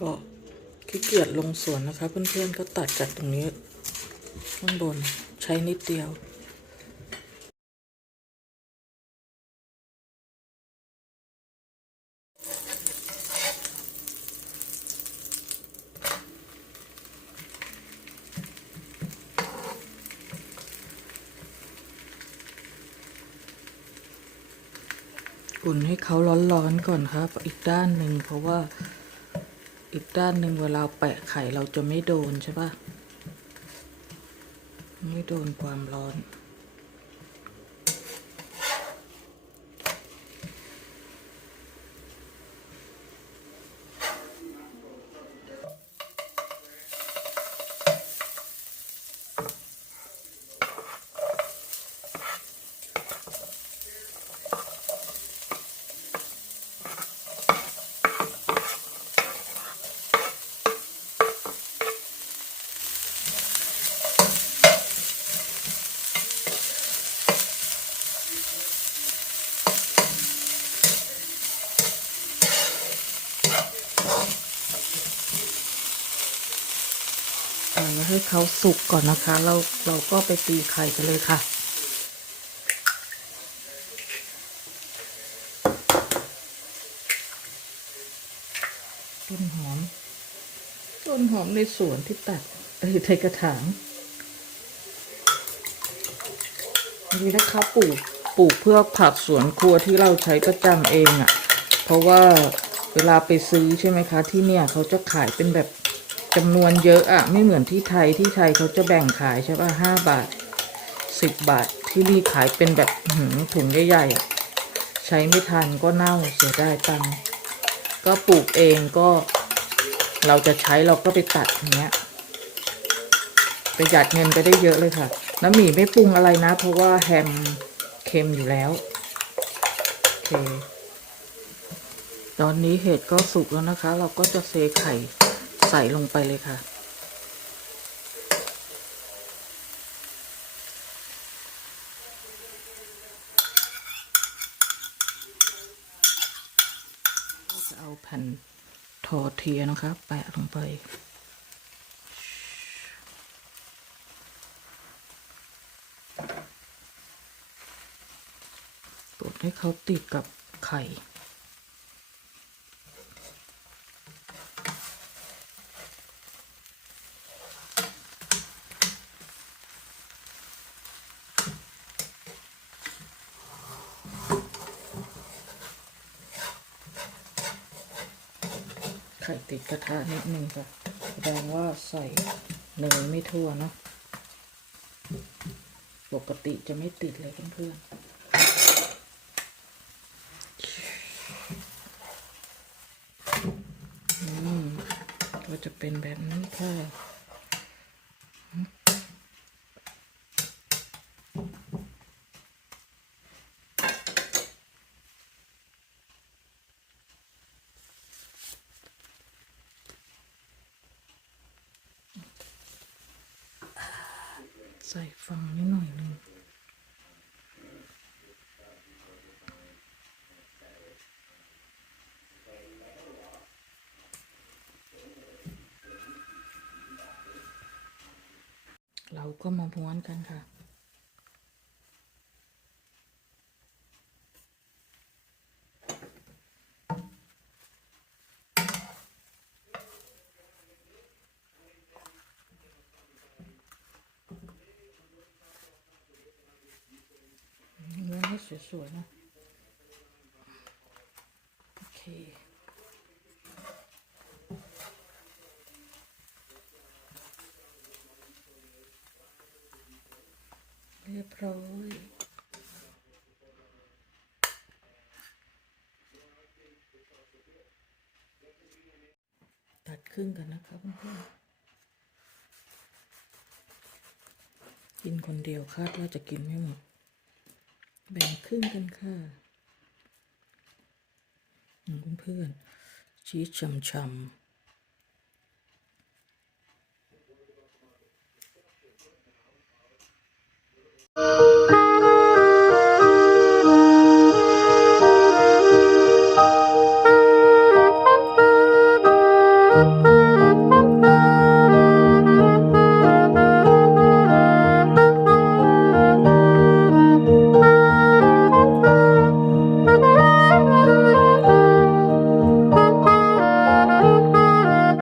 กียจลงสวนนะคะ เพื่อนๆก็ตัดจากตรงนี้ข้างบนใช้นิดเดียวอุ่นให้เขาร้อนๆก่อนครับ อีกด้านหนึ่งเพราะว่า อีกด้านหนึ่งเวลาแปะไข่เราจะไม่โดนใช่ปะไม่โดนความร้อน ให้เขาสุกก่อนนะคะ เราเราก็ไปตีไข่กันเลยค่ะ ต้นหอม ต้นหอมในสวนที่ตัดเอ้ยในกระถางนี่นะคะปลูกปลูกเพื่อผักสวนครัวที่เราใช้ประจำเองอะ่ะ เพราะว่าเวลาไปซื้อใช่ไหมคะ ที่เนี่ยเขาจะขายเป็นแบบ จำนวนเยอะอะไม่เหมือนที่ไทยที่ไทยเขาจะแบ่งขายใช่ป่ะห้าบาทสิบบาทที่นี่ขายเป็นแบบหืถุงใหญ่ๆอะใช้ไม่ทันก็เน่าเสียดายตังก็ปลูกเองก็ เราจะใช้เราก็ไปตัดอย่างเงี้ยประหยัดเงินไปได้เยอะเลยค่ะ น้ำหมี่ไม่ปรุงอะไรนะ เพราะว่าแฮมเค็มอยู่แล้วโอเคตอนนี้เห็ดก็สุกแล้วนะคะ เราก็จะเซไข่ ส่ลงไปเลยค่ะ จะเอาแผ่นทอเทียนะคะ แปะลงไปกดให้เขาติดกับไข่ ไข่ติดกระทะนิดนึงค่ะแสดงว่าใส่เนยไม่ทั่วเนาะปกติจะไม่ติดเลยเพื่อนๆอืมก็จะเป็นแบบนี้ค่ะ ใส่ฟังนิดหน่อยหนึงเราก็มาม้วนกันค่ะ สวยๆนะ โอเค เรียบร้อยตัดครึ่งกันนะคะเพื่อนๆกินคนเดียวคาดว่าจะกินไม่หมด แบ่งครึ่งกันค่ะอืมเพื่อนๆชีสช่ำๆ